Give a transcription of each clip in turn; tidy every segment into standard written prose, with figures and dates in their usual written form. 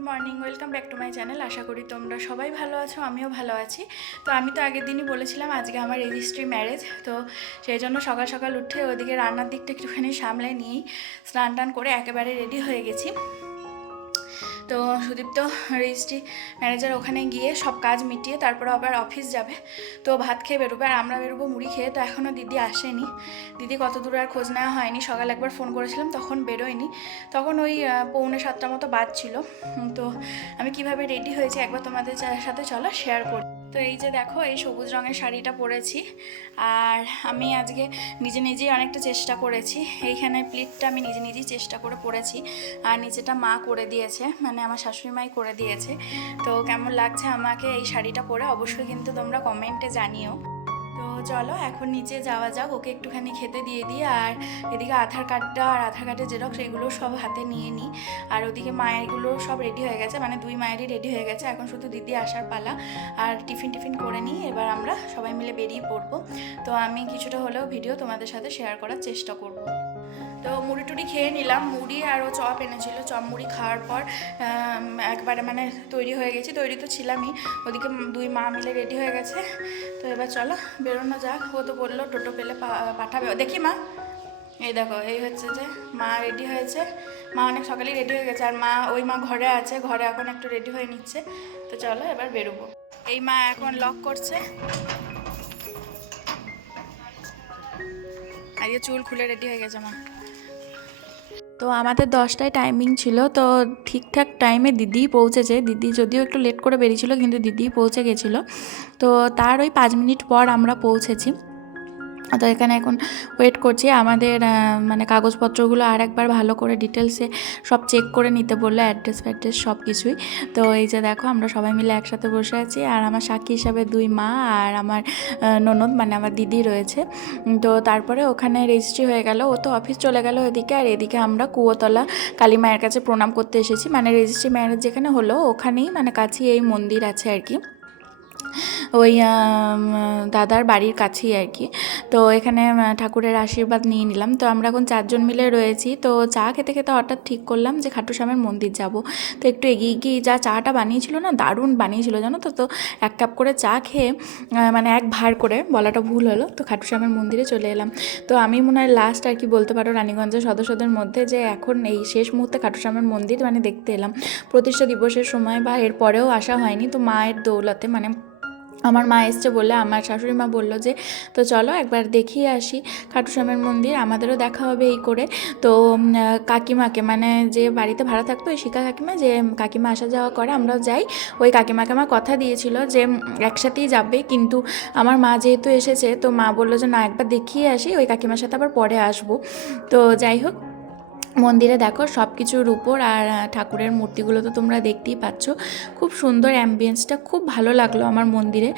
Good morning, welcome back to my channel. আশা করি তোমরা সবাই ভালো আছো, আমিও ভালো আছি। তো আমি তো আগের দিনই বলেছিলাম আজকে আমার রেজিস্ট্রি ম্যারেজ, তো সেই জন্য সকাল সকাল উঠে ওদিকে রান্নার দিকটা একটুখানি সামলে নিয়েই স্নান টান করে একেবারে রেডি হয়ে গেছি। তো সুদীপ্ত রেজিস্ট্রি ম্যানেজার ওখানে গিয়ে সব কাজ মিটিয়ে তারপরে আবার অফিস যাবে, তো ভাত খেয়ে বেরোবে আর আমরা বেরোবো মুড়ি খেয়ে। তো এখনও দিদি আসেনি, দিদি কত দূর আর খোঁজ নেওয়া হয়নি। সকাল একবার ফোন করেছিলাম, তখন বেরোয়নি, তখন ওই 6:45 মতো বাজছিল। তো আমি কিভাবে রেডি হয়েছি একবার তোমাদের সাথে চলো শেয়ার করি। তো এই যে দেখো, এই সবুজ রঙের শাড়িটা পরেছি, আর আমি আজকে নিজে নিজেই অনেকটা চেষ্টা করেছি। এইখানে প্লিটটা আমি নিজে নিজেই চেষ্টা করে পরেছি, আর নিচেটা মা করে দিয়েছে, মানে আমার শাশুড়ি মাই করে দিয়েছে। তো কেমন লাগছে আমাকে এই শাড়িটা পরে অবশ্যই কিন্তু তোমরা কমেন্টে জানিও। তো চলো এখন নিচে যাওয়া যাক, ওকে একটুখানি খেতে দিয়ে দিই। আর এদিকে আধার কার্ডটা আর আধার কার্ডের জেরক্স এগুলো সব হাতে নিয়ে নিই। আর ওদিকে মায়েরগুলো সব রেডি হয়ে গেছে, মানে দুই মায়েরই রেডি হয়ে গেছে, এখন শুধু দিদি আসার পালা। আর টিফিন করে নিই, এবার আমরা সবাই মিলে বেরিয়ে পড়বো। তো আমি কিছুটা হলেও ভিডিও তোমাদের সাথে শেয়ার করার চেষ্টা করব। তো মুড়ি টুড়ি খেয়ে নিলাম, মুড়ি আর ও চপ এনেছিল, চপ মুড়ি খাওয়ার পর একবারে মানে তৈরি হয়ে গেছি। তৈরি তো ছিলামই, ওদিকে দুই মা মিলে রেডি হয়ে গেছে। তো এবার চলো বেরোনো যাক। ও তো বললো টোটো পেলে পাঠাবে, দেখি মা। এই দেখো, এই হচ্ছে যে মা রেডি হয়েছে, মা অনেক সকালেই রেডি হয়ে গেছে। আর মা ওই মা ঘরে আছে, ঘরে এখন একটু রেডি হয়ে নিচ্ছে। তো চলো এবার বেরোবো। এই মা এখন লক করছে, আর চুল খুলে রেডি হয়ে গেছে মা। তো আমাদের 10টায় টাইমিং ছিল, তো ঠিকঠাক টাইমে দিদিই পৌঁছেছে। দিদি যদিও একটু লেট করে বেরিয়েছিল, কিন্তু দিদিই পৌঁছে গেছিলো। তো তার ওই 5 মিনিট পর আমরা পৌঁছেছি। তো এখানে এখন ওয়েট করছি। আমাদের মানে কাগজপত্রগুলো আর একবার ভালো করে ডিটেলসে সব চেক করে নিতে বললো, অ্যাড্রেস ফ্যাড্রেস সব কিছুই। তো এই যে দেখো, আমরা সবাই মিলে একসাথে বসে আছি, আর আমার সাক্ষী হিসাবে দুই মা আর আমার ননদ মানে আমার দিদি রয়েছে। তো তারপরে ওখানে রেজিস্ট্রি হয়ে গেল, ও তো অফিস চলে গেল ওদিকে। আর এদিকে আমরা কুয়োতলা কালী মায়ের কাছে প্রণাম করতে এসেছি, মানে রেজিস্ট্রি ম্যারেজ যেখানে হলো ওখানেই, মানে কাছেই এই মন্দির আছে আর কি, ওই দাদার বাড়ির কাছেই আর কি। তো এখানে ঠাকুরের আশীর্বাদ নিয়ে নিলাম। তো আমরা এখন 4জন মিলে রয়েছি। তো চা খেতে খেতে হঠাৎ ঠিক করলাম যে খাটু শ্যামের মন্দির যাব। তো একটু এগিয়ে গিয়ে যা চাটা বানিয়েছিল না, দারুণ বানিয়েছিল জানো তো। তো 1 কাপ করে চা খেয়ে, মানে 1 ভাঁড় করে বলাটা ভুল হলো, তো খাটু শ্যামের মন্দিরে চলে এলাম। তো আমি মনে হয় লাস্ট আর কি বলতে পারো রানীগঞ্জের সদস্যদের মধ্যে, যে এখন এই শেষ মুহূর্তে খাটু শ্যামের মন্দির মানে দেখতে এলাম। প্রতিষ্ঠা দিবসের সময় বা এর পরেও আসা হয়নি, তো মায়ের দৌলতে, মানে আমার মা এসছে বলে আমার শাশুড়ি মা বললো যে তো চলো একবার দেখিয়ে আসি খাটু শ্যামের মন্দির, আমাদেরও দেখা হবে এই করে। তো কাকিমাকে, মানে যে বাড়িতে ভাড়া থাকতো ওই শিখা কাকিমা, যে কাকিমা আসা যাওয়া করে, আমরাও যাই। ওই কাকিমাকে আমার কথা দিয়েছিল যে একসাথেই যাবে, কিন্তু আমার মা যেহেতু এসেছে, তো মা বললো যে না একবার দেখিয়ে আসি, ওই কাকিমার সাথে আবার পরে আসবো। তো যাই হোক, মন্দিরে দেখো সব কিছুর উপর, আর ঠাকুরের মূর্তিগুলো তো তোমরা দেখতেই পাচ্ছ। খুব সুন্দর অ্যাম্বিয়েন্সটা, খুব ভালো লাগলো আমার মন্দিরে।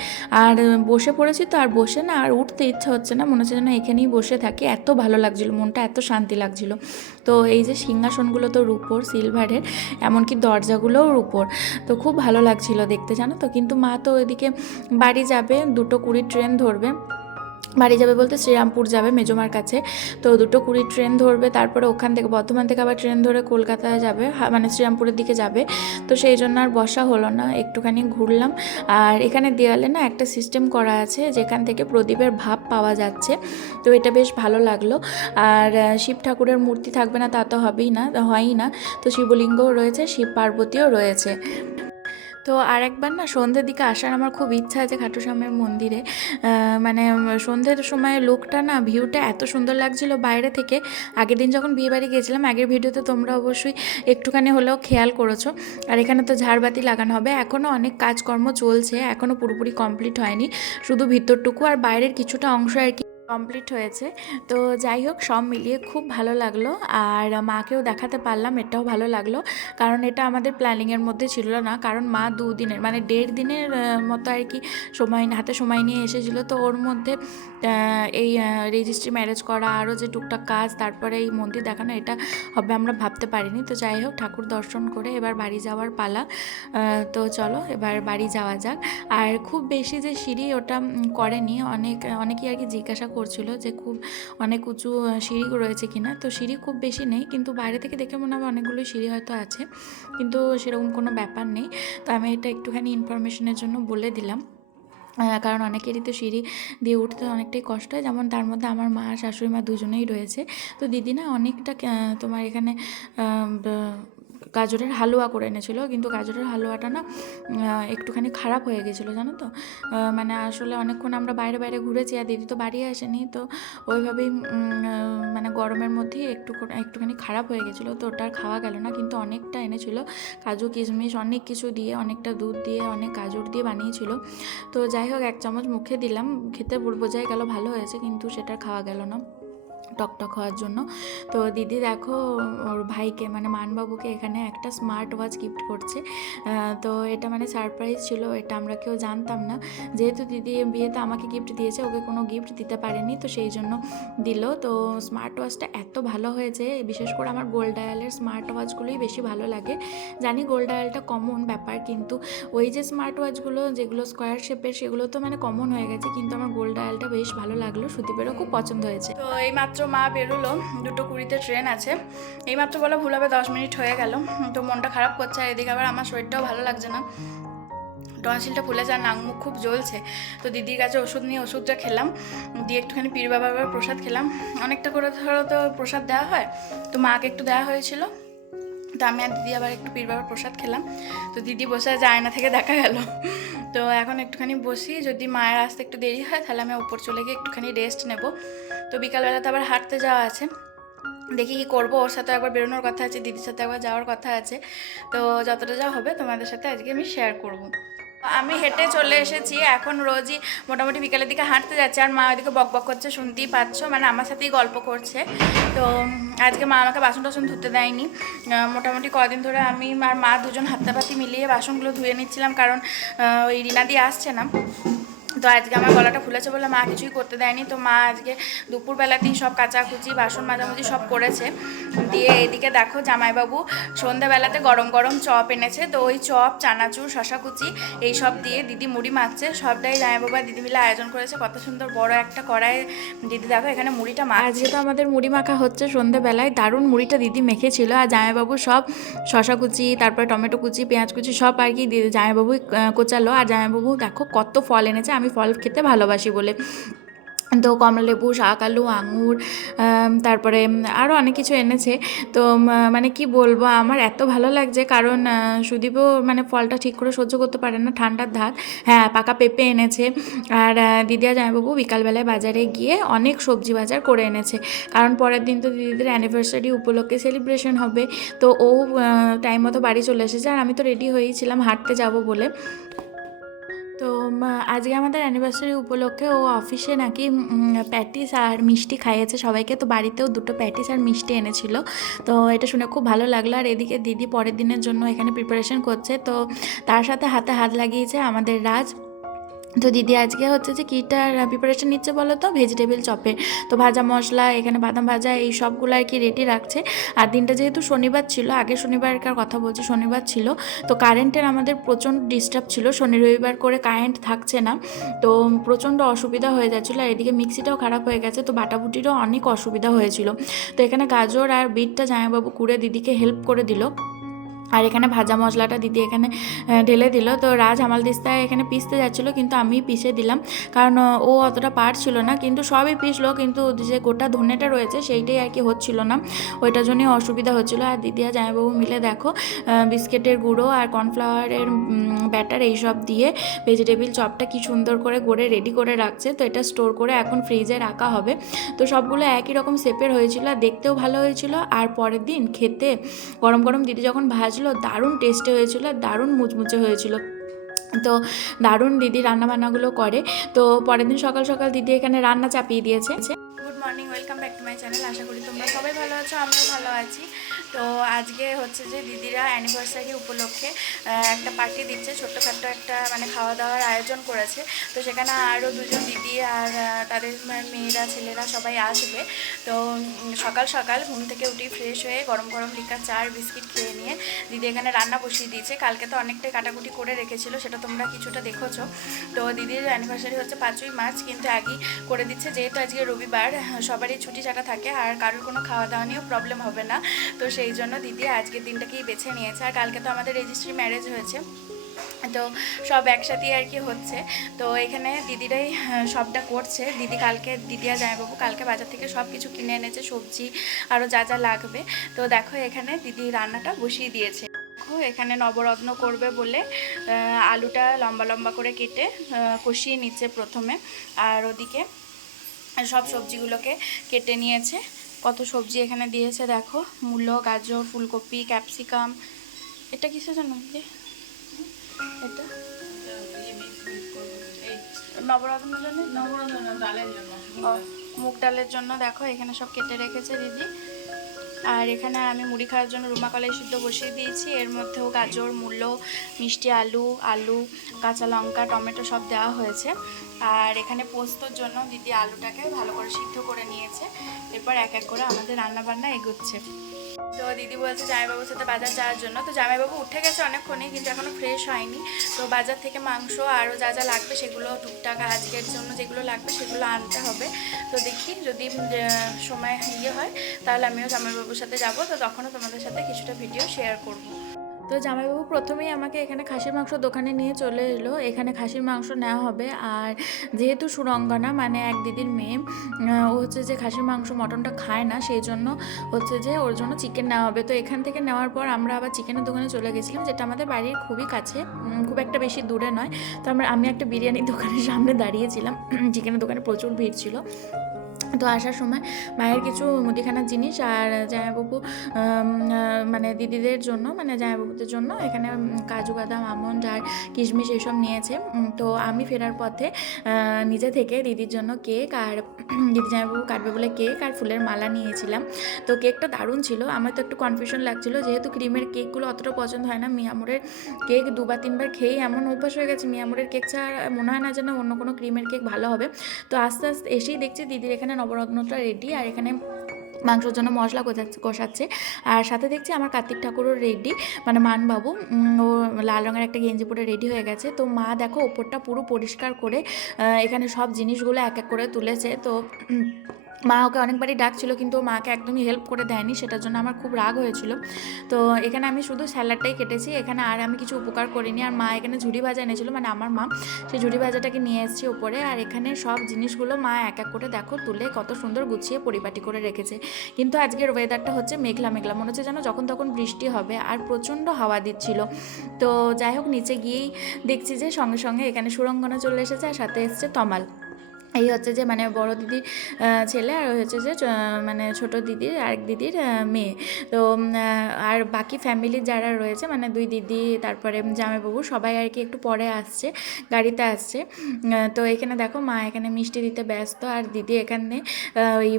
আর বসে পড়েছি তো, আর বসে না আর উঠতে ইচ্ছা হচ্ছে না, মনে হচ্ছে যেন এখানেই বসে থাকি, এত ভালো লাগছিলো, মনটা এত শান্তি লাগছিলো। তো এই যে সিংহাসনগুলো তো রূপোর, সিলভারের, এমনকি দরজাগুলোও রূপোর। তো খুব ভালো লাগছিলো দেখতে জানো তো। কিন্তু মা তো ওইদিকে বাড়ি যাবে, 2:20 ট্রেন ধরবে। বাড়ি যাবে বলতে শ্রীরামপুর যাবে মেজমার কাছে। তো 2:20 ট্রেন ধরবে, তারপরে ওখান থেকে বর্ধমান থেকে আবার ট্রেন ধরে কলকাতায় যাবে, মানে শ্রীরামপুরের দিকে যাবে। তো সেই জন্য আর বসা হলো না, একটুখানি ঘুরলাম। আর এখানে দেওয়ালে না একটা সিস্টেম করা আছে যেখান থেকে প্রদীপের ভাব পাওয়া যাচ্ছে, তো এটা বেশ ভালো লাগলো। আর শিব ঠাকুরের মূর্তি থাকবে না তা তো হবেই না, হয়ই না। তো শিবলিঙ্গও রয়েছে, শিব পার্বতীও রয়েছে। তো আর একবার না সন্ধ্যের দিকে আসার আমার খুব ইচ্ছা আছে খাটু শ্যামের মন্দিরে। মানে সন্ধ্যের সময় লোকটা না, ভিউটা এত সুন্দর লাগছিল বাইরে থেকে। আগের দিন যখন বিয়েবাড়ি গিয়েছিলাম, আগের ভিডিওতে তোমরা অবশ্যই একটুখানি হলেও খেয়াল করেছো। আর এখানে তো ঝাড়বাতি লাগানো হবে, এখনও অনেক কাজকর্ম চলছে, এখনও পুরোপুরি কমপ্লিট হয়নি, শুধু ভিতরটুকু আর বাইরের কিছুটা অংশ আর কি কমপ্লিট হয়েছে। তো যাই হোক, সব মিলিয়ে খুব ভালো লাগলো। আর মাকেও দেখাতে পারলাম, এটাও ভালো লাগলো, কারণ এটা আমাদের প্ল্যানিংয়ের মধ্যে ছিল না। কারণ মা 2 দিনের মানে 1.5 দিনের মতো আর কি হাতে সময় নিয়ে এসেছিলো। তো ওর মধ্যে এই রেজিস্ট্রি ম্যারেজ করা, আরও যে টুকটাক কাজ, তারপরে এই মন্দির দেখানো, এটা হবে আমরা ভাবতে পারিনি। তো যাই হোক, ঠাকুর দর্শন করে এবার বাড়ি যাওয়ার পালা। তো চলো এবার বাড়ি যাওয়া যাক। আর খুব বেশি যে সিঁড়ি ওটা করেনি, অনেকেই আর কি জিজ্ঞাসা করছিল যে খুব অনেক উঁচু সিঁড়ি রয়েছে কিনা। তো সিঁড়ি খুব বেশি নেই, কিন্তু বাইরে থেকে দেখে মনে হবে অনেকগুলো সিঁড়ি হয়তো আছে, কিন্তু সেরকম কোনো ব্যাপার নেই। তো আমি এটা একটুখানি ইনফরমেশনের জন্য বলে দিলাম, কারণ অনেকেরই তো সিঁড়ি দিয়ে উঠতে অনেকটাই কষ্ট হয়, যেমন তার মধ্যে আমার মা শাশুড়ি মা দুজনেই রয়েছে। তো দিদি না অনেকটা তোমার এখানে গাজরের হালুয়া করে এনেছিল, কিন্তু গাজরের হালুয়াটা না একটুখানি খারাপ হয়ে গেছিলো জানো তো। মানে আসলে অনেকক্ষণ আমরা বাইরে বাইরে ঘুরেছি, আর দিদি তো বাড়ি আসেনি, তো ওইভাবেই মানে গরমের মধ্যেই একটুখানি খারাপ হয়ে গেছিলো, তো ওটা আর খাওয়া গেল না। কিন্তু অনেকটা এনেছিল, কাজু কিশমিশ অনেক কিছু দিয়ে, অনেকটা দুধ দিয়ে, অনেক গাজর দিয়ে বানিয়েছিল। তো যাই হোক, 1 চামচ মুখে দিলাম, খেতে বোঝাই গেল ভালো হয়েছে, কিন্তু সেটা খাওয়া গেল না টকটক হওয়ার জন্য। তো দিদি দেখো ওর ভাইকে মানে মানবাবুকে এখানে একটা স্মার্ট ওয়াচ গিফট করছে। তো এটা মানে সারপ্রাইজ ছিল, এটা আমরা কেউ জানতাম না। যেহেতু দিদি বিয়েতে আমাকে গিফট দিয়েছে, ওকে কোনো গিফট দিতে পারেনি, তো সেই জন্য দিল। তো স্মার্ট ওয়াচটা এত ভালো হয়েছে, বিশেষ করে আমার গোল্ড ডায়ালের স্মার্ট ওয়াচগুলোই বেশি ভালো লাগে। জানি গোল্ড ডায়ালটা কমন ব্যাপার, কিন্তু ওই যে স্মার্ট ওয়াচগুলো যেগুলো স্কোয়ার শেপের, সেগুলো তো মানে কমন হয়ে গেছে, কিন্তু আমার গোল্ড ডায়ালটা বেশ ভালো লাগলো, সুদীপেরও খুব পছন্দ হয়েছে। তো এইমাত্র মা বেরোলো, 2:20 ট্রেন আছে, এইমাত্র বলা ভুল হবে, 10 মিনিট হয়ে গেল। তো মনটা খারাপ করছে, আর এদিকে আবার আমার শরীরটাও ভালো লাগছে না, টনসিলটা ফুলে যায়, নাক মুখ খুব জ্বলছে। তো দিদির কাছে ওষুধ নিয়ে ওষুধটা খেলাম, দিয়ে একটুখানি পীর বাবার প্রসাদ খেলাম। অনেকটা করে ধরো তো প্রসাদ দেওয়া হয়, তো মাকে একটু দেওয়া হয়েছিল, তো আমি আর দিদি আবার একটু পীর বাবার প্রসাদ খেলাম। তো দিদি বসে আছে, আয়না থেকে দেখা গেল। তো এখন একটুখানি বসি, যদি মায়ের আসতে একটু দেরি হয় তাহলে আমি উপর চলে গিয়ে একটুখানি রেস্ট নেব। তো বিকালবেলাতে আবার হাঁটতে যাওয়া আছে, দেখি কী করবো। ওর সাথে একবার বেরোনোর কথা আছে, দিদির সাথে একবার যাওয়ার কথা আছে। তো যতটা যা হবে তোমাদের সাথে আজকে আমি শেয়ার করব। আমি হেঁটে চলে এসেছি, এখন রোজই মোটামুটি বিকালের দিকে হাঁটতে যাচ্ছে, আর মা ওইদিকে বক বক করছে, শুনতেই পাচ্ছ, মানে আমার সাথেই গল্প করছে। তো আজকে মা আমাকে বাসন টাসন ধুতে দেয়নি, মোটামুটি কদিন ধরে আমি আর মা দুজন হাতাপাতি মিলিয়ে বাসনগুলো ধুয়ে নিচ্ছিলাম, কারণ ওই রিনাদি আসছে না। তো আজকে আমার গলাটা ফুলেছে বলে মা কিছুই করতে দেয়নি। তো মা আজকে দুপুরবেলাতেই সব কাচাকুচি বাসন মাজামুজি সব করেছে। দিয়ে এদিকে দেখো জামাইবাবু সন্ধ্যাবেলাতে গরম গরম চপ এনেছে, তো ওই চপ, চানাচুর, শশা কুচি এইসব দিয়ে দিদি মুড়ি মাখছে। সবটাই জামাইবাবু আর দিদি মিলে আয়োজন করেছে, কত সুন্দর বড় একটা কড়াই দিদি দেখো এখানে মুড়িটা মাখছে। আজকে তো আমাদের মুড়ি মাখা হচ্ছে সন্ধ্যাবেলায়, দারুণ মুড়িটা দিদি মেখেছিল। আর জামাইবাবু সব শশা কুচি, তারপরে টমেটো কুচি, পেঁয়াজ কুচি সব আর কি জামাইবাবুই কোচালো। আর জামাইবাবু দেখো কত ফল এনেছে, আমি ফল খেতে ভালোবাসি বলে। তো কমলালেবু, শাক আলু, আঙুর, তারপরে আরও অনেক কিছু এনেছে। তো মানে কি বলবো, আমার এত ভালো লাগছে, কারণ সুদীপও মানে ফলটা ঠিক করে সহ্য করতে পারে না, ঠান্ডার ধাত। হ্যাঁ, পাকা পেঁপে এনেছে। আর দিদি আর জামাইবাবু বিকালবেলায় বাজারে গিয়ে অনেক সবজি বাজার করে এনেছে, কারণ পরের দিন তো দিদিদের অ্যানিভার্সারি উপলক্ষে সেলিব্রেশন হবে। তো ও টাইম মতো বাড়ি চলে এসেছে, আর আমি তো রেডি হয়েছিলাম হাঁটতে যাব বলে। তো আজকে আমাদের অ্যানিভার্সারি উপলক্ষে ও অফিসে নাকি প্যাটিস আর মিষ্টি খাইয়েছে সবাইকে, তো বাড়িতেও 2টো প্যাটিস আর মিষ্টি এনেছিল। তো এটা শুনে খুব ভালো লাগলো। আর এদিকে দিদি পরের দিনের জন্য এখানে প্রিপারেশন করছে, তো তার সাথে হাতে হাত লাগিয়েছে আমাদের রাজ। তো দিদি আজকে হচ্ছে যে কীটার প্রিপারেশন নিচ্ছে বলো তো, ভেজিটেবল চপের। তো ভাজা মশলা, এখানে বাদাম ভাজা, এই সবগুলো আর কি রেডি রাখছে। আর দিনটা যেহেতু শনিবার ছিল, আগের শনিবারকার কথা বলছি, শনিবার ছিল, তো কারেন্টের আমাদের প্রচণ্ড ডিস্টার্ব ছিল, শনি রবিবার করে কারেন্ট থাকছে না, তো প্রচণ্ড অসুবিধা হয়ে যাচ্ছিলো। আর এদিকে মিক্সিটাও খারাপ হয়ে গেছে, তো বাটাবুটিরও অনেক অসুবিধা হয়েছিল। তো এখানে গাজর আর বিটটা জামাইবাবু কুড়ে দিদিকে হেল্প করে দিল। আর এখানে ভাজা মশলাটা দিদি এখানে ঢেলে দিল। তো রাজ হামালদিস্তায় এখানে পিসতে যাচ্ছিলো, কিন্তু আমি পিষে দিলাম, কারণ ও অতটা পারছিল না, কিন্তু সবই পিসলো, কিন্তু যে গোটা ধনেটা রয়েছে সেইটাই আর কি হচ্ছিল না, ওইটার জন্যই অসুবিধা হচ্ছিলো। আর দিদি আর জামাইবাবু মিলে দেখো বিস্কিটের গুঁড়ো আর কর্নফ্লাওয়ারের ব্যাটার এইসব দিয়ে ভেজিটেবিল চপটা কি সুন্দর করে গড়ে রেডি করে রাখছে। তো এটা স্টোর করে এখন ফ্রিজে রাখা হবে। তো সবগুলো একই রকম শেপের হয়েছিল, আর দেখতেও ভালো হয়েছিল। আর পরের দিন খেতে গরম গরম দিদি যখন ভাজলো, দারুণ টেস্টি হয়েছিল, দারুণ মুচমুচে হয়েছিল। তো দারুণ দিদি রান্নাবান্নাগুলো করে। তো পরের দিন সকাল সকাল দিদি এখানে রান্না চাপিয়ে দিয়েছে। Good morning, welcome back to my channel. আশা করি তোমরা সবাই ভালো আছো, আমরাও ভালো আছি। তো আজকে হচ্ছে যে দিদিরা অ্যানিভার্সারি উপলক্ষে একটা পার্টি দিচ্ছে, ছোট্টখাট্টো একটা মানে খাওয়া দাওয়ার আয়োজন করেছে। তো সেখানে আরও 2জন দিদি আর তাদের মেয়েরা, ছেলেরা সবাই আসবে। তো সকাল সকাল ঘুম থেকে উঠি ফ্রেশ হয়ে গরম গরম লিকার চা আর বিস্কিট খেয়ে নিয়ে দিদি এখানে রান্না বসিয়ে দিয়েছে। কালকে তো অনেকটাই কাটাকুটি করে রেখেছিল, সেটা তোমরা কিছুটা দেখেছো। তো দিদির অ্যানিভার্সারি হচ্ছে 5ই মার্চ, কিন্তু আগেই করে দিচ্ছে যেহেতু আজকে রবিবার, সবারই ছুটি ছাটা থাকে আর কারোর কোনো খাওয়া দাওয়া নিয়েও প্রবলেম হবে না। তো সেই জন্য দিদি আজকের দিনটাকেই বেছে নিয়েছে। আর কালকে তো আমাদের রেজিস্ট্রি ম্যারেজ হয়েছে, তো সব একসাথেই আর কি হচ্ছে। তো এখানে দিদিরাই সবটা করছে। দিদি আর জামাইবাবু কালকে বাজার থেকে সব কিছু কিনে এনেছে, সবজি আরও যা যা লাগবে। তো দেখো এখানে দিদি রান্নাটা বসিয়ে দিয়েছে। দেখো এখানে নবরত্ন করবে বলে আলুটা লম্বা লম্বা করে কেটে কষিয়ে নিচ্ছে প্রথমে, আর ওদিকে সব সবজিগুলোকে কেটে নিয়েছে। কত সবজি এখানে দিয়েছে দেখো, মূলো, গাজর, ফুলকপি, ক্যাপসিকাম। এটা কিসের জন্য? এটা নবরত্নের জন্য, মুগ ডালের জন্য। দেখো এখানে সব কেটে রেখেছে দিদি। আর এখানে আমি মুড়ি খাওয়ার জন্য রুমা কলাই সিদ্ধ বসিয়ে দিয়েছি। এর মধ্যেও গাজর, মূলো, মিষ্টি আলু, কাঁচা লঙ্কা, টমেটো সব দেওয়া হয়েছে। আর এখানে পোস্তর জন্য দিদি আলুটাকে ভালো করে সিদ্ধ করে নিয়েছে। এরপর এক এক করে আমাদের রান্নাবান্না এগোচ্ছে। তো দিদি বলছে জামাইবাবুর সাথে বাজার যাওয়ার জন্য। তো জামাইবাবু উঠে গেছে অনেকক্ষণই, কিন্তু এখনও ফ্রেশ হয়নি। তো বাজার থেকে মাংস আরও যা যা লাগবে সেগুলো টুকটাক আজকের জন্য যেগুলো লাগবে সেগুলো আনতে হবে। তো দেখি যদি সময় হয় তাহলে আমিও জামাইবাবুর সাথে যাব। তো তখনও তোমাদের সাথে কিছুটা ভিডিও শেয়ার করব। তো জামাইবাবু প্রথমেই আমাকে এখানে খাসির মাংস দোকানে নিয়ে চলে এলো। এখানে খাসির মাংস নেওয়া হবে। আর যেহেতু সুরঙ্গনা মানে এক দিদির মেয়ে, ও হচ্ছে যে খাসির মাংস মটনটা খায় না, সেই জন্য হচ্ছে যে ওর জন্য চিকেন নেওয়া হবে। তো এখান থেকে নেওয়ার পর আমরা আবার চিকেনের দোকানে চলে গেছিলাম, যেটা আমাদের বাড়ির খুবই কাছে, খুব একটা বেশি দূরে নয়। তো আমি একটা বিরিয়ানির দোকানের সামনে দাঁড়িয়েছিলাম। চিকেনের দোকানে প্রচুর ভিড় ছিল। তো আসার সময় মায়ের কিছু মুদিখানার জিনিস আর জামাইবাবু মানে দিদিদের জন্য মানে জামাইবাবুদের জন্য এখানে কাজু বাদাম, আমন্ড আর কিশমিশ এসব নিয়েছে। তো আমি ফেরার পথে নিজে থেকে দিদির জন্য কেক আর দিদি জামাইবাবু কাটবে বলে কেক আর ফুলের মালা নিয়েছিলাম। তো কেকটা দারুণ ছিল। আমার তো একটু কনফিউশন লাগছিলো, যেহেতু ক্রিমের কেকগুলো অতটা পছন্দ হয় না। মিয়ামোরের কেক 2-3 বার খেয়েই এমন অভ্যাস হয়ে গেছে, মিয়ামোরের কেক ছাড়া মনে হয় না যেন অন্য কোনো ক্রিমের কেক ভালো হবে। তো আস্তে আস্তে এসেই দেখছি দিদির এখানে নবরত্নটা রেডি, আর এখানে মাংসর জন্য মশলা কষাচ্ছে। আর সাথে দেখছি আমার কার্তিক ঠাকুরও রেডি, মানে মানবাবু, ও লাল রঙের একটা গেঞ্জি পরে রেডি হয়ে গেছে। তো মা দেখো ওপরটা পুরো পরিষ্কার করে এখানে সব জিনিসগুলো এক এক করে তুলেছে। তো মা ওকে অনেকবারই ডাকছিল, কিন্তু ও মাকে একদমই হেল্প করে দেয়নি, সেটার জন্য আমার খুব রাগ হয়েছিল। তো এখানে আমি শুধু স্যালাডটাই কেটেছি, এখানে আর আমি কিছু উপকার করিনি। আর মা এখানে ঝুড়ি ভাজা এনেছিল, মানে আমার মা সেই ঝুড়ি ভাজাটাকে নিয়ে এসেছি ওপরে। আর এখানে সব জিনিসগুলো মা এক এক করে দেখো তুলে কত সুন্দর গুছিয়ে পরিপাটি করে রেখেছে। কিন্তু আজকের ওয়েদারটা হচ্ছে মেঘলা মেঘলা, মনে হচ্ছে যেন যখন তখন বৃষ্টি হবে, আর প্রচণ্ড হাওয়া দিচ্ছিল। তো যাই হোক, নিচে গিয়েই দেখছি যে সঙ্গে সঙ্গে এখানে সুরঙ্গনা চলে এসেছে, আর সাথে এসছে তমাল। এই হচ্ছে যে মানে বড় দিদির ছেলে, আর হচ্ছে যে মানে ছোট দিদির আরেক দিদির মেয়ে। তো আর বাকি ফ্যামিলির যারা রয়েছে মানে 2 দিদি তারপরে জামাইবাবু সবাই আর কি একটু পরে আসছে, গাড়িতে আসছে। তো এখানে দেখো মা এখানে মিষ্টি দিতে ব্যস্ত, আর দিদি এখানে ওই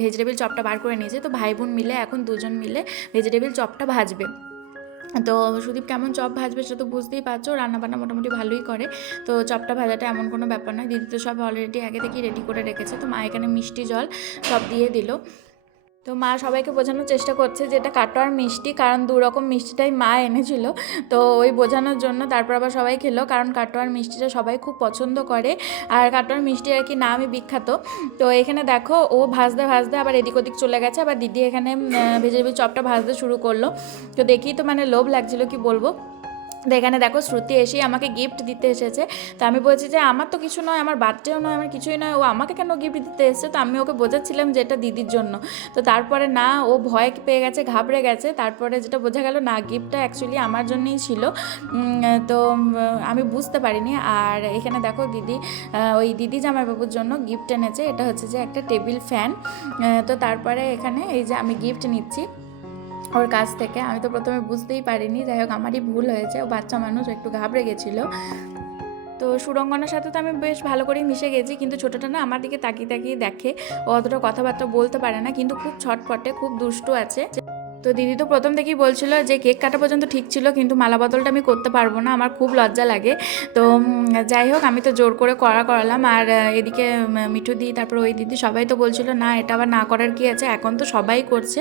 ভেজিটেবিল চপটা বার করে নিয়েছে। তো ভাই বোন মিলে এখন দুজন মিলে ভেজিটেবিল চপটা ভাজবে। তো সুদীপ কেমন চপ ভাজবে সেটা তো বুঝতেই পারছো, রান্নাবান্না মোটামুটি ভালোই করে। তো চপটা ভাজাটা এমন কোনো ব্যাপার নয়, দিদি তো সব অলরেডি আগে থেকেই রেডি করে রেখেছে। তো মা এখানে মিষ্টি জল সব দিয়ে দিল। তো মা সবাইকে বোঝানোর চেষ্টা করছে যে এটা কাটোয়ার মিষ্টি, কারণ 2 রকম মিষ্টিটাই মা এনেছিল। তো ওই বোঝানোর জন্য তারপর আবার সবাই খেলো, কারণ কাটোয়ার মিষ্টিটা সবাই খুব পছন্দ করে, আর কাটোয়ার মিষ্টি আর কি নামই বিখ্যাত। তো এখানে দেখো ও ভাজতে ভাজতে আবার এদিক ওদিক চলে গেছে, আবার দিদি এখানে ভেজিটেবিল চপটা ভাজতে শুরু করলো। তো দেখি তো মানে লোভ লাগছিল, কি বলবো। তো এখানে দেখো শ্রুতি এসেই আমাকে গিফট দিতে এসেছে। তো আমি বলছি যে আমার তো কিছু নয়, আমার বার্থডেও নয়, আমার কিছুই নয়, ও আমাকে কেন গিফট দিতে এসেছে। তো আমি ওকে বোঝাচ্ছিলাম যে এটা দিদির জন্য। তো তারপরে না, ও ভয় পেয়ে গেছে, ঘাবড়ে গেছে। তারপরে যেটা বোঝা গেল না, গিফটটা অ্যাকচুয়ালি আমার জন্যই ছিল। তো আমি বুঝতে পারিনি। আর এখানে দেখো দিদি ওই দিদি জামাইবাবুর জন্য গিফট এনেছে, এটা হচ্ছে যে একটা টেবিল ফ্যান। তো তারপরে এখানে এই যে আমি গিফট নিচ্ছি ওর কাছ থেকে। আমি তো প্রথমে বুঝতেই পারিনি, যাই হোক আমারই ভুল হয়েছে, ও বাচ্চা মানুষ একটু ঘাবড়ে গেছিলো। তো সুরঙ্গনার সাথে তো আমি বেশ ভালো করেই মিশে গেছি, কিন্তু ছোটোটা না আমার দিকে তাকিয়ে তাকিয়ে দেখে, ও অতটা কথাবার্তা বলতে পারে না, কিন্তু খুব ছটফটে, খুব দুষ্টু আছে। তো দিদি তো প্রথম থেকেই বলছিল যে কেক কাটা পর্যন্ত ঠিক ছিল, কিন্তু মালা বদলটা আমি করতে পারবো না, আমার খুব লজ্জা লাগে। তো যাই হোক, আমি তো জোর করে করালাম। আর এদিকে মিঠু দি, তারপর ওই দিদি সবাই তো বলছিল না এটা আবার না করার কি আছে, এখন তো সবাই করছে,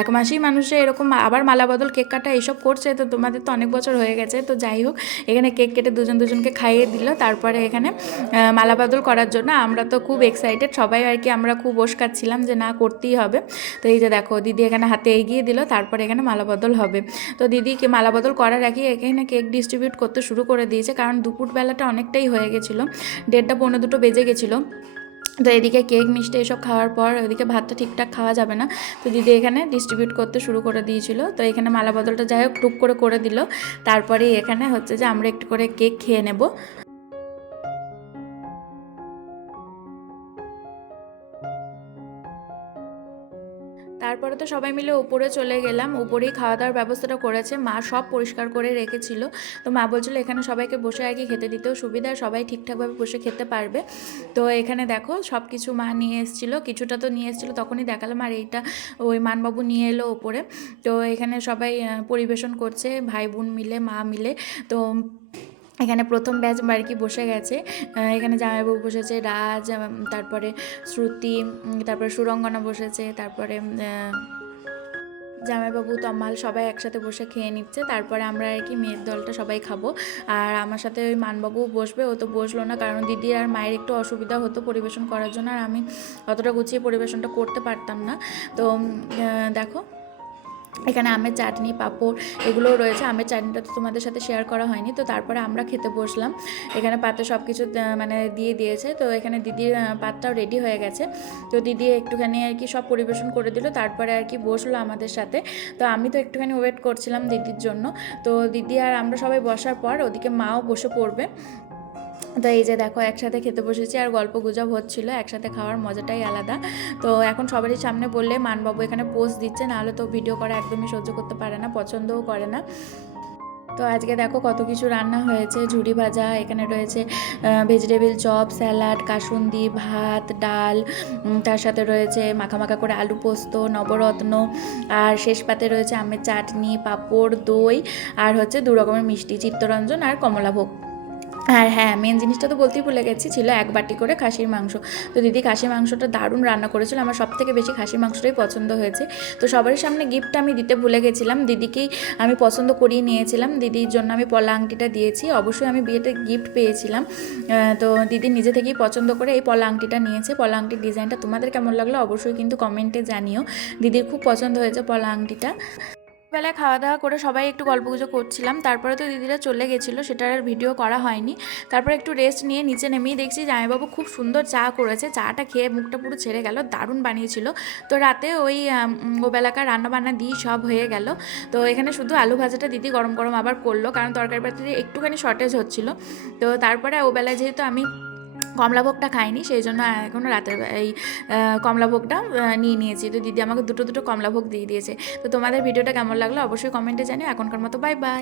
1 মাসেই মানুষে এরকম আবার মালা বদল কেক কাটা এইসব করছে, তো তোমাদের তো অনেক বছর হয়ে গেছে। তো যাই হোক, এখানে কেক কেটে দুজনকে খাইয়ে দিল, তারপরে এখানে মালা বদল করার জন্য আমরা তো খুব এক্সাইটেড সবাই আর কি, আমরা খুব বস খাচ্ছিলাম যে না করতেই হবে। তো এই যে দেখো দিদি এখানে হাতে এগিয়ে দিল, তারপরে এখানে মালা বদল হবে। তো দিদিকে মালা বদল করার আগে এখানে কেক ডিস্ট্রিবিউট করতে শুরু করে দিয়েছে, কারণ দুপুরবেলাটা অনেকটাই হয়ে গেছিলো, 1:30 পৌনে 2 বেজে গেছিলো। তো এদিকে কেক মিষ্টি এসব খাওয়ার পর ওইদিকে ভাতটা ঠিকঠাক খাওয়া যাবে না, তো দিদি এখানে ডিস্ট্রিবিউট করতে শুরু করে দিয়েছিল। তো এখানে মালা বদলটা যাই হোক টুক করে দিল, তারপরে এখানে হচ্ছে যে আমরা একটু করে কেক খেয়ে নেব। তারপরে তো সবাই মিলে উপরে চলে গেলাম, উপরেই খাওয়া দাওয়ার ব্যবস্থাটা করেছে মা, সব পরিষ্কার করে রেখেছিল। তো মা বলছিল এখানে সবাইকে বসে আর কি খেতে দিতেও সুবিধা, সবাই ঠিকঠাকভাবে বসে খেতে পারবে। তো এখানে দেখো সব কিছু মা নিয়ে এসেছিলো, কিছুটা তো নিয়ে এসেছিলো তখনই দেখালাম, আর এইটা ওই মানবাবু নিয়ে এলো ওপরে। তো এখানে সবাই পরিবেশন করছে, ভাই বোন মিলে, মা মিলে। তো এখানে প্রথম ব্যাচ আর কি বসে গেছে, এখানে জামাইবাবু বসেছে, রাজ, তারপরে শ্রুতি, তারপরে সুরঙ্গনা বসেছে, তারপরে জামাইবাবু, তমাল সবাই একসাথে বসে খেয়ে নিচ্ছে। তারপরে আমরা আর কি মেয়ের দলটা সবাই খাবো, আর আমার সাথে ওই মানবাবুও বসবে, ও তো বসলো না, কারণ দিদির আর মায়ের একটু অসুবিধা হতো পরিবেশন করার জন্য, আর আমি অতটা গুছিয়ে পরিবেশনটা করতে পারতাম না। তো দেখো এখানে আমের চাটনি, পাঁপড় এগুলোও রয়েছে, আমের চাটনিটা তো তোমাদের সাথে শেয়ার করা হয়নি। তো তারপরে আমরা খেতে বসলাম, এখানে পাতে সব কিছু মানে দিয়ে দিয়েছে। তো এখানে দিদির পাতটাও রেডি হয়ে গেছে, তো দিদি একটুখানি আর কি সব পরিবেশন করে দিল, তারপরে আর কি বসলো আমাদের সাথে। তো আমি তো একটুখানি ওয়েট করছিলাম দিদির জন্য। তো দিদি আর আমরা সবাই বসার পর ওদিকে মাও বসে পড়বে। তো এই যে দেখো একসাথে খেতে বসেছি, আর গল্প গুজব হচ্ছিলো, একসাথে খাওয়ার মজাটাই আলাদা। তো এখন সবারই সামনে বললে মানবাবু এখানে পোস্ট দিচ্ছে, নাহলে তো ভিডিও করা একদমই সহ্য করতে পারে না, পছন্দও করে না। তো আজকে দেখো কত কিছু রান্না হয়েছে, ঝুড়ি ভাজা, এখানে রয়েছে ভেজিটেবিল চপ, স্যালাড, কাসুন্দি, ভাত, ডাল, তার সাথে রয়েছে মাখা মাখা করে আলু পোস্ত, নবরত্ন, আর শেষ পাতে রয়েছে আমের চাটনি, পাঁপড়, দই, আর হচ্ছে 2 রকমের মিষ্টি, চিত্তরঞ্জন আর কমলাভোগ। আর হ্যাঁ, মেন জিনিসটা তো বলতেই ভুলে গেছি, ছিল 1 বাটি করে খাসির মাংস। তো দিদি খাসির মাংসটা দারুণ রান্না করেছিল, আমার সবথেকে বেশি খাসির মাংসটাই পছন্দ হয়েছে। তো সবারই সামনে গিফটটা আমি দিতে ভুলে গেছিলাম, দিদিকেই আমি পছন্দ করিয়ে নিয়েছিলাম, দিদির জন্য আমি পলা আংটিটা দিয়েছি, অবশ্যই আমি বিয়েতে গিফট পেয়েছিলাম। তো দিদি নিজে থেকেই পছন্দ করে এই পলা আংটিটা নিয়েছে। পলা আংটির ডিজাইনটা তোমাদের কেমন লাগলো অবশ্যই কিন্তু কমেন্টে জানিও, দিদির খুব পছন্দ হয়েছে পলা আংটিটা। বেলায় খাওয়া দাওয়া করে সবাই একটু গল্পগুজব করছিলাম, তারপরে তো দিদিরা চলে গেছিলো, সেটার আর ভিডিও করা হয়নি। তারপরে একটু রেস্ট নিয়ে নিচে নেমেই দেখছি জামাইবাবু খুব সুন্দর চা করেছে, চাটা খেয়ে মুখটা পুরো ছেড়ে গেল, দারুণ বানিয়েছিল। তো রাতে ওই ওবেলাকার রান্নাবান্না দিয়ে সব হয়ে গেল। তো এখানে শুধু আলু ভাজাটা দিদি গরম গরম আবার করলো, কারণ তরকারি পাতিতে একটুখানি শর্টেজ হচ্ছিলো। তো তারপরে ওবেলায় যেহেতু আমি কমলাভোগটা খাইনি, সেই জন্য এখনও রাতের এই কমলাভোগটা নিয়ে নিয়েছি। তো দিদি আমাকে দুটো কমলাভোগ দিয়ে দিয়েছে। তো তোমাদের ভিডিওটা কেমন লাগলো অবশ্যই কমেন্টে জানিও। এখনকার মতো বাই বাই।